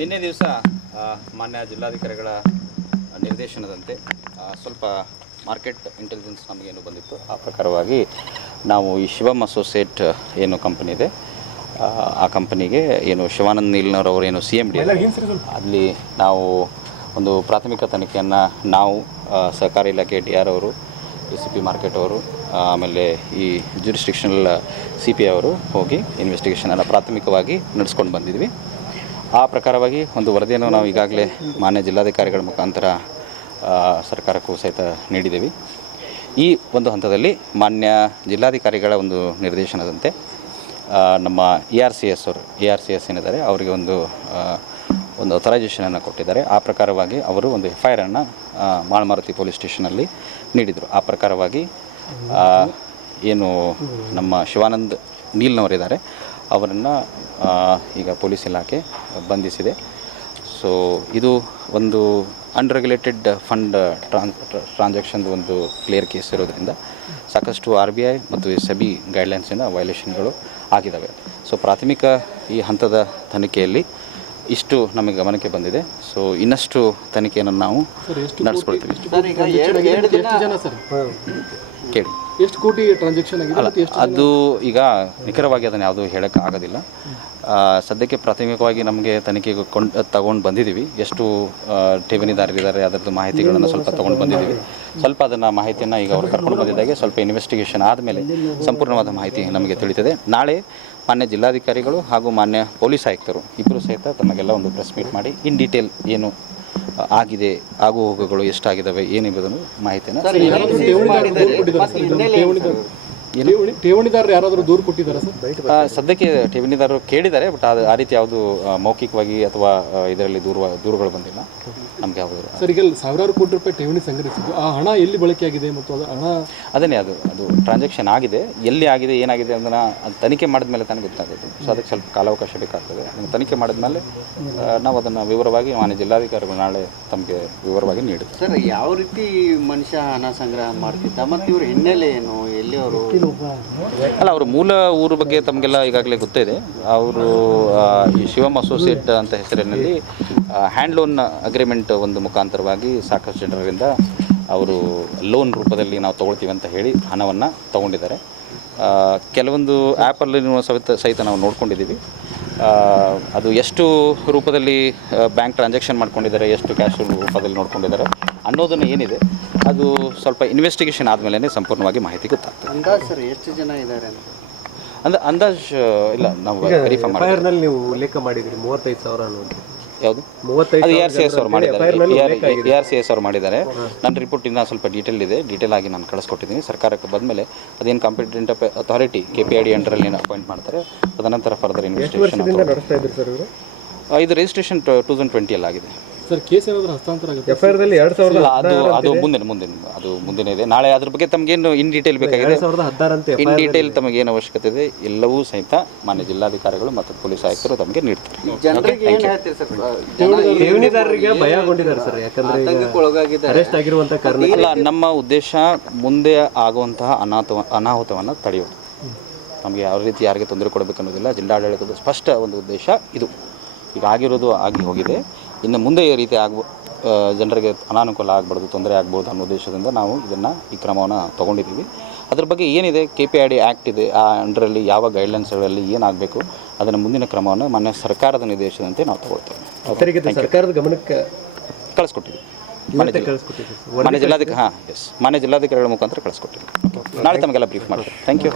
ನಿನ್ನೆ ದಿವಸ ಮಾನ್ಯ ಜಿಲ್ಲಾಧಿಕಾರಿಗಳ ನಿರ್ದೇಶನದಂತೆ ಸ್ವಲ್ಪ ಮಾರ್ಕೆಟ್ ಇಂಟೆಲಿಜೆನ್ಸ್ ನಮಗೇನು ಬಂದಿತ್ತು ಆ ಪ್ರಕಾರವಾಗಿ ನಾವು ಈ ಶಿವಮ್ ಅಸೋಸಿಯೇಟ್ ಏನು ಕಂಪನಿ ಇದೆ ಆ ಕಂಪನಿಗೆ ಏನು ಶಿವಾನಂದ್ ನೀಲ್ನವರವರು ಏನು CMD ಅಲ್ಲಿ ನಾವು ಒಂದು ಪ್ರಾಥಮಿಕ ತನಿಖೆಯನ್ನು ನಾವು ಸಹಕಾರಿ ಇಲಾಖೆ DR ಅವರು ACP ಮಾರ್ಕೆಟ್ ಅವರು ಆಮೇಲೆ ಈ ಜ್ಯೂರಿಸ್ಡಿಕ್ಷನಲ್ CP ಅವರು ಹೋಗಿ ಇನ್ವೆಸ್ಟಿಗೇಷನನ್ನು ಪ್ರಾಥಮಿಕವಾಗಿ ನಡೆಸ್ಕೊಂಡು ಬಂದಿದ್ವಿ. ಆ ಪ್ರಕಾರವಾಗಿ ಒಂದು ವರದಿಯನ್ನು ನಾವು ಈಗಾಗಲೇ ಮಾನ್ಯ ಜಿಲ್ಲಾಧಿಕಾರಿಗಳ ಮುಖಾಂತರ ಸರ್ಕಾರಕ್ಕೂ ಸಹಿತ ನೀಡಿದ್ದೀವಿ. ಈ ಒಂದು ಹಂತದಲ್ಲಿ ಮಾನ್ಯ ಜಿಲ್ಲಾಧಿಕಾರಿಗಳ ಒಂದು ನಿರ್ದೇಶನದಂತೆ ನಮ್ಮ ARCS ಏನಿದ್ದಾರೆ ಅವರಿಗೆ ಒಂದು ಅಥರೈಸೇಷನನ್ನು ಕೊಟ್ಟಿದ್ದಾರೆ. ಆ ಪ್ರಕಾರವಾಗಿ ಅವರು ಒಂದು FIR ಅನ್ನು ಮಾಳಮಾರುತಿ ಪೊಲೀಸ್ ಸ್ಟೇಷನಲ್ಲಿ ನೀಡಿದರು. ಆ ಪ್ರಕಾರವಾಗಿ ಏನು ನಮ್ಮ ಶಿವಾನಂದ್ ನೀಲ್ನವರಿದ್ದಾರೆ ಅವರನ್ನು ಈಗ ಪೊಲೀಸ್ ಇಲಾಖೆ ಬಂಧಿಸಿದೆ. ಸೊ ಇದು ಒಂದು ಅನ್ರೆಗ್ಯುಲೇಟೆಡ್ ಫಂಡ್ ಟ್ರಾನ್ಸಾಕ್ಷನ್ದು ಒಂದು ಕ್ಲಿಯರ್ ಕೇಸ್ ಇರೋದ್ರಿಂದ ಸಾಕಷ್ಟು RBI ಮತ್ತು SEBI ಗೈಡ್ಲೈನ್ಸಿಂದ ವೈಲೇಷನ್ಗಳು ಆಗಿದ್ದಾವೆ. ಸೊ ಪ್ರಾಥಮಿಕ ಈ ಹಂತದ ತನಿಖೆಯಲ್ಲಿ ಇಷ್ಟು ನಮಗೆ ಗಮನಕ್ಕೆ ಬಂದಿದೆ. ಸೊ ಇನ್ನಷ್ಟು ತನಿಖೆಯನ್ನು ನಾವು ನಡೆಸ್ಕೊಳ್ತೀವಿ. ಕೇಳಿ ಎಷ್ಟು ಕೋಟಿ ಟ್ರಾನ್ಸಾಕ್ಷನ್ ಆಗಿದೆ? ಅದು ಈಗ ನಿಖರವಾಗಿ ಅದನ್ನು ಯಾವುದೂ ಹೇಳೋಕ್ಕೆ ಆಗೋದಿಲ್ಲ. ಸದ್ಯಕ್ಕೆ ಪ್ರಾಥಮಿಕವಾಗಿ ನಮಗೆ ತನಿಖೆಗೆ ತಗೊಂಡು ಬಂದಿದ್ದೀವಿ. ಎಷ್ಟು ಠೇವಣಿದಾರರಿದ್ದಾರೆ ಅದರದ್ದು ಮಾಹಿತಿಗಳನ್ನು ಸ್ವಲ್ಪ ತೊಗೊಂಡು ಬಂದಿದ್ದೀವಿ. ಸ್ವಲ್ಪ ಅದನ್ನು ಮಾಹಿತಿಯನ್ನು ಈಗ ಅವರು ಕರ್ಕೊಂಡು ಬಂದಿದ್ದಾಗೆ ಸ್ವಲ್ಪ ಇನ್ವೆಸ್ಟಿಗೇಷನ್ ಆದಮೇಲೆ ಸಂಪೂರ್ಣವಾದ ಮಾಹಿತಿ ನಮಗೆ ತಿಳಿತದೆ. ನಾಳೆ ಮಾನ್ಯ ಜಿಲ್ಲಾಧಿಕಾರಿಗಳು ಹಾಗೂ ಮಾನ್ಯ ಪೊಲೀಸ್ ಆಯುಕ್ತರು ಇಬ್ಬರು ಸಹಿತ ತಮಗೆಲ್ಲ ಒಂದು ಪ್ರೆಸ್ ಮೀಟ್ ಮಾಡಿ ಇನ್ ಡೀಟೇಲ್ ಏನು ಆಗಿದೆ, ಆಗು ಹೋಗುಗಳು ಎಷ್ಟಾಗಿದ್ದಾವೆ ಏನೆಂಬುದನ್ನು ಮಾಹಿತಿಯನ್ನು ಠೇವಣಿದಾರರು ಯಾರಾದರೂ ದೂರು ಕೊಟ್ಟಿದ್ದಾರೆ ಸರ್? ಸದ್ಯಕ್ಕೆ ಠೇವಣಿದಾರರು ಕೇಳಿದ್ದಾರೆ, ಬಟ್ ಅದು ಆ ರೀತಿ ಯಾವುದು ಮೌಖಿಕವಾಗಿ ಅಥವಾ ಇದರಲ್ಲಿ ದೂರುಗಳು ಬಂದಿಲ್ಲ ನಮಗೆ ಯಾವುದು. ಸರ್, ಈಗ ಸಾವಿರಾರು ಕೋಟಿ ರೂಪಾಯಿ ಠೇವಣಿ ಸಂಗ್ರಹಿಸಿದ್ದು ಆ ಹಣ ಎಲ್ಲಿ ಬಳಕೆಯಾಗಿದೆ ಮತ್ತು ಅದು ಹಣ ಅದನ್ನೇ ಅದು ಟ್ರಾನ್ಸಾಕ್ಷನ್ ಆಗಿದೆ, ಎಲ್ಲಿ ಆಗಿದೆ ಏನಾಗಿದೆ ಅದನ್ನು ತನಿಖೆ ಮಾಡಿದ ಮೇಲೆ ತಾನೇ ಗೊತ್ತಾಗುತ್ತೆ. ಸೊ ಅದಕ್ಕೆ ಸ್ವಲ್ಪ ಕಾಲಾವಕಾಶ ಬೇಕಾಗ್ತದೆ. ತನಿಖೆ ಮಾಡಿದ ಮೇಲೆ ನಾವು ಅದನ್ನು ವಿವರವಾಗಿ ಮಾನ್ಯ ಜಿಲ್ಲಾಧಿಕಾರಿಗಳು ನಾಳೆ ತಮಗೆ ವಿವರವಾಗಿ ನೀಡುತ್ತೆ. ಸರ್, ಯಾವ ರೀತಿ ಮನುಷ್ಯ ಹಣ ಸಂಗ್ರಹ ಮಾಡ್ತಿದ್ದ ಮತ್ತು ಇವ್ರ ಹಿನ್ನೆಲೆ ಏನು, ಎಲ್ಲಿ ಅವರು ಅಲ್ಲ, ಅವರು ಮೂಲ ಊರ ಬಗ್ಗೆ ತಮಗೆಲ್ಲ ಈಗಾಗಲೇ ಗೊತ್ತಿದೆ. ಅವರು ಈ ಶಿವಮ್ ಅಸೋಸಿಯೇಟ್ ಅಂತ ಹೆಸರಿನಲ್ಲಿ ಹ್ಯಾಂಡ್ ಲೋನ್ ಅಗ್ರಿಮೆಂಟ್ ಒಂದು ಮುಖಾಂತರವಾಗಿ ಸಾಕಷ್ಟು ಜನರಿಂದ ಅವರು ಲೋನ್ ರೂಪದಲ್ಲಿ ನಾವು ತೊಗೊಳ್ತೀವಿ ಅಂತ ಹೇಳಿ ಹಣವನ್ನು ತೊಗೊಂಡಿದ್ದಾರೆ. ಕೆಲವೊಂದು ಆ್ಯಪಲ್ಲಿ ಸಹಿತ ನಾವು ನೋಡ್ಕೊಂಡಿದ್ದೀವಿ. ಅದು ಎಷ್ಟು ರೂಪದಲ್ಲಿ ಬ್ಯಾಂಕ್ ಟ್ರಾನ್ಸಾಕ್ಷನ್ ಮಾಡ್ಕೊಂಡಿದ್ದಾರೆ, ಎಷ್ಟು ಕ್ಯಾಶ್ ರೂಪದಲ್ಲಿ ನೋಡ್ಕೊಂಡಿದ್ದಾರೆ ಅನ್ನೋದನ್ನು ಏನಿದೆ ಅದು ಸ್ವಲ್ಪ ಇನ್ವೆಸ್ಟಿಗೇಷನ್ ಆದಮೇಲೆ ಸಂಪೂರ್ಣವಾಗಿ ಮಾಹಿತಿ ಗೊತ್ತಾಗ್ತದೆ. ಅಂದಾಜು ಸರ್ ಎಷ್ಟು ಜನ ಇದ್ದಾರೆ ಅಂದಾಜು ಇಲ್ಲ, ನಾವು ವೆರಿಫೈ ಮಾಡಿ. ನೀವು ಉಲ್ಲೇಖ ಮಾಡಿದ್ರಿ 35,000 ಅನ್ನೋದು ಯಾವುದು? ಅದು ARCS ಅವರು ಮಾಡಿದ್ದಾರೆ. ARCS ಅವರು ಮಾಡಿದ್ದಾರೆ. ನನ್ನ ರಿಪೋರ್ಟ್ ಇನ್ನೂ ಸ್ವಲ್ಪ ಡೀಟೇಲ್ ಆಗಿ ನಾನು ಕಳಿಸ್ಕೊಟ್ಟಿದ್ದೀನಿ. ಸರ್ಕಾರಕ್ಕೆ ಬಂದಮೇಲೆ ಅದೇನು ಕಾಂಪಿಟೆಂಟ್ ಅಥಾರಿಟಿ KPID ಅಂಡರಲ್ಲಿ ಏನು ಅಪಾಯಿಂಟ್ ಮಾಡ್ತಾರೆ, ತದನಂತರ ಫರ್ದರ್ ಇನ್ವೆಸ್ಟಿಗೇಷನ್. ಇದು ರಿಜಿಸ್ಟ್ರೇಷನ್ 2020 ಆಗಿದೆ ಸರ್. ಕೇಸ್ ಏನಾದರೂ ಹಸ್ತಾಂತರ ಆಗುತ್ತೆ? FIR-ದಲ್ಲಿ 2016 ಅದು ಮುಂದಿನ ಇದೆ. ನಾಳೆ ಅದ್ರ ಬಗ್ಗೆ ತಮಗೇನು ಇನ್ ಡೀಟೇಲ್ ಬೇಕಾಗಿದೆ, ಇನ್ ಡೀಟೇಲ್ ತಮಗೇನು ಅವಶ್ಯಕತೆ ಇದೆ ಎಲ್ಲವೂ ಸಹಿತ ಮಾನ್ಯ ಜಿಲ್ಲಾಧಿಕಾರಿಗಳು ಮತ್ತು ಪೊಲೀಸ್ ಆಯುಕ್ತರು ತಮಗೆ ನೀಡ್ತಾರೆ. ಠೇವಣಿದಾರರಿಗೆ ಭಯಗೊಂಡಿದ್ದಾರೆ ಸರ್, ಯಾಕಂದ್ರೆ ಅರೆಸ್ಟ್ ಆಗಿರುವಂಥ ಕಾರಣ. ಅಲ್ಲ, ನಮ್ಮ ಉದ್ದೇಶ ಮುಂದೆ ಆಗುವಂತಹ ಅನಾಹುತವನ್ನು ತಡೆಯೋದು. ನಮಗೆ ಯಾವ ರೀತಿ ಯಾರಿಗೆ ತೊಂದರೆ ಕೊಡಬೇಕನ್ನೋದಿಲ್ಲ. ಜಿಲ್ಲಾಡಳಿತದ ಸ್ಪಷ್ಟ ಒಂದು ಉದ್ದೇಶ ಇದು. ಈಗ ಆಗಿರೋದು ಆಗಿ ಹೋಗಿದೆ, ಇನ್ನು ಮುಂದೆ ಈ ರೀತಿ ಜನರಿಗೆ ಅನಾನುಕೂಲ ಆಗಬಾರ್ದು, ತೊಂದರೆ ಆಗ್ಬೋದು ಅನ್ನೋ ಉದ್ದೇಶದಿಂದ ನಾವು ಈ ಕ್ರಮವನ್ನು ತೊಗೊಂಡಿದ್ದೀವಿ. ಅದ್ರ ಬಗ್ಗೆ ಏನಿದೆ KPID ಆ್ಯಕ್ಟ್ ಇದೆ, ಆ ಅಂಡರಲ್ಲಿ ಯಾವ ಗೈಡ್ಲೈನ್ಸ್ಗಳಲ್ಲಿ ಏನಾಗಬೇಕು ಅದನ್ನು ಮುಂದಿನ ಕ್ರಮವನ್ನು ಮಾನ್ಯ ಸರ್ಕಾರದ ನಿರ್ದೇಶನದಂತೆ ನಾವು ತಗೊಳ್ತೇವೆ. ಸರ್ಕಾರದ ಗಮನಕ್ಕೆ ಕಳಿಸ್ಕೊಟ್ಟಿದ್ದೀವಿ. ಮಾನ್ಯ ಜಿಲ್ಲಾಧಿಕಾರಿಗಳ ಮುಖಾಂತರ ಕಳಿಸ್ಕೊಟ್ಟಿದ್ದೀವಿ. ನಾಳೆ ತಮಗೆಲ್ಲ ಬ್ರೀಫ್ ಮಾಡ್ತೀವಿ. Thank you.